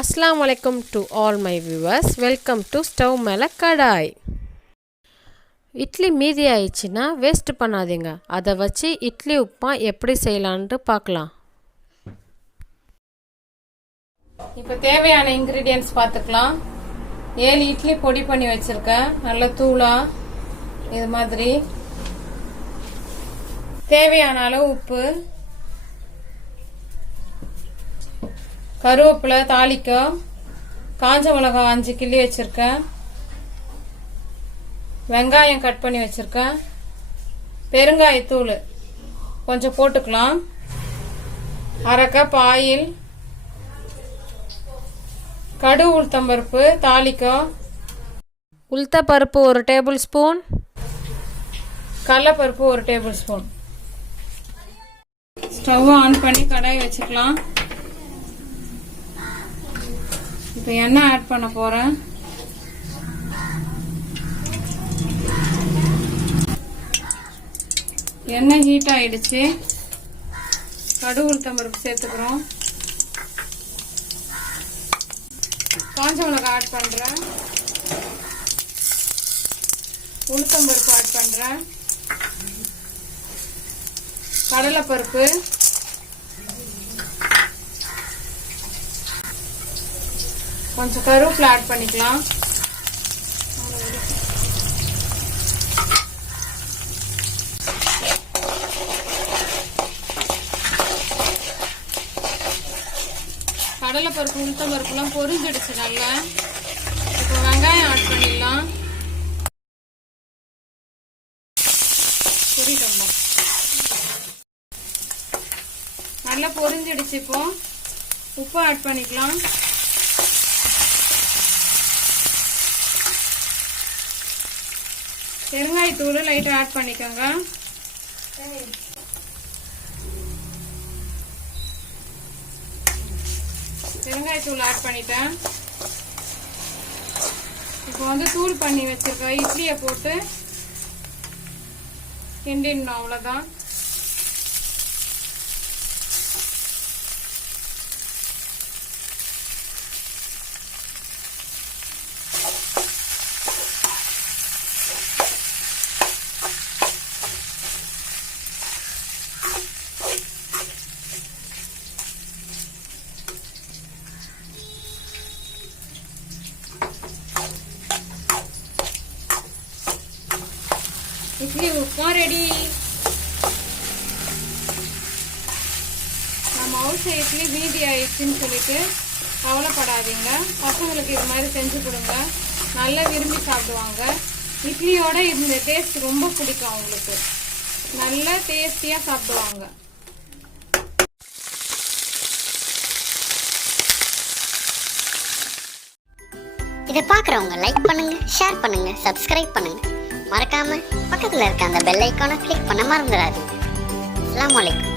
Assalamu alaikum to all my viewers. Welcome to Stove மேல கடாய். இட்லி மீதி ஆயிடுச்சுன்னா வேஸ்ட் பண்ணாதீங்க. அதை வச்சு இட்லி உப்புமா எப்படி செய்யலான்ட்டு பார்க்கலாம். இப்போ தேவையான இன்கிரீடியன்ட்ஸ் பார்த்துக்கலாம். 7 இட்லி பொடி பண்ணி வச்சிருக்கேன். நல்ல தூளா இது மாதிரி. தேவையான அளவு உப்பு, கருவேப்பிலை தாளிக்க, காஞ்ச மிளகாய் 5 கிள்ளி வச்சிருக்கேன், வெங்காயம் கட் பண்ணி வச்சிருக்கேன், பெருங்காயத்தூள் கொஞ்சம் போட்டுக்கலாம், 1/2 கப் ஆயில், கடுகு உளுத்தம்பருப்பு தாளிக்க, உளுத்தப்பருப்பு 1 டேபிள் ஸ்பூன், கடலைப்பருப்பு 1 டேபிள் ஸ்பூன். ஸ்டவ் ஆன் பண்ணி கடாய் வச்சுக்கலாம். இப்போ எண்ணெய் ஆட் பண்ண போறேன். எண்ணெய் ஹீட் ஆயிடுச்சு. கடுகு உளுத்தம்பருப்பு சேர்த்துக்கிறோம். காஞ்ச மிளகாய் ஆட் பண்றேன். உளுத்தம்பருப்பு ஆட் பண்றேன். கடலைப்பருப்பு, கொஞ்சம் கருவேப்பிலை ஆட் பண்ணிக்கலாம். கடலைப்பருப்பு உளுத்தம் பருப்புலாம் பொரிஞ்சிடுச்சு நல்லா. இப்போ வெங்காயம் ஆட் பண்ணிடலாம். பொரிட்டோம், நல்லா பொரிஞ்சிடுச்சு. இப்போ உப்பு ஆட் பண்ணிக்கலாம். பெருங்காயத்தூள் லைட்டா ஆட் பண்ணிக்கோங்க. பெருங்காயத்தூள் ஆட் பண்ணிட்டேன். இப்போ தூள் பண்ணி வச்சிருக்க இட்லியை போட்டு கிண்டிடணும். அவ்வளவுதான். இட்லி உப்புமா ரெடி. நம்ம ஹவுஸ் இட்லி மீதி ஆயிடுச்சுன்னு சொல்லிட்டு கவலைப்படாதீங்க. பசங்களுக்கு இது மாதிரி செஞ்சு கொடுங்க, நல்லா விரும்பி சாப்பிடுவாங்க. இட்லியோட இந்த டேஸ்ட் ரொம்ப பிடிக்கும் அவங்களுக்கு. நல்லா டேஸ்டியா சாப்பிடுவாங்க. இதை பார்க்குறவங்க லைக் பண்ணுங்க, ஷேர் பண்ணுங்க, சப்ஸ்கிரைப் பண்ணுங்க. மறக்காம பக்கத்துல இருக்க அந்த பெல் ஐகானை கிளிக் பண்ண மறந்துடாதீங்க. அஸ்ஸலாமு அலைக்கும்.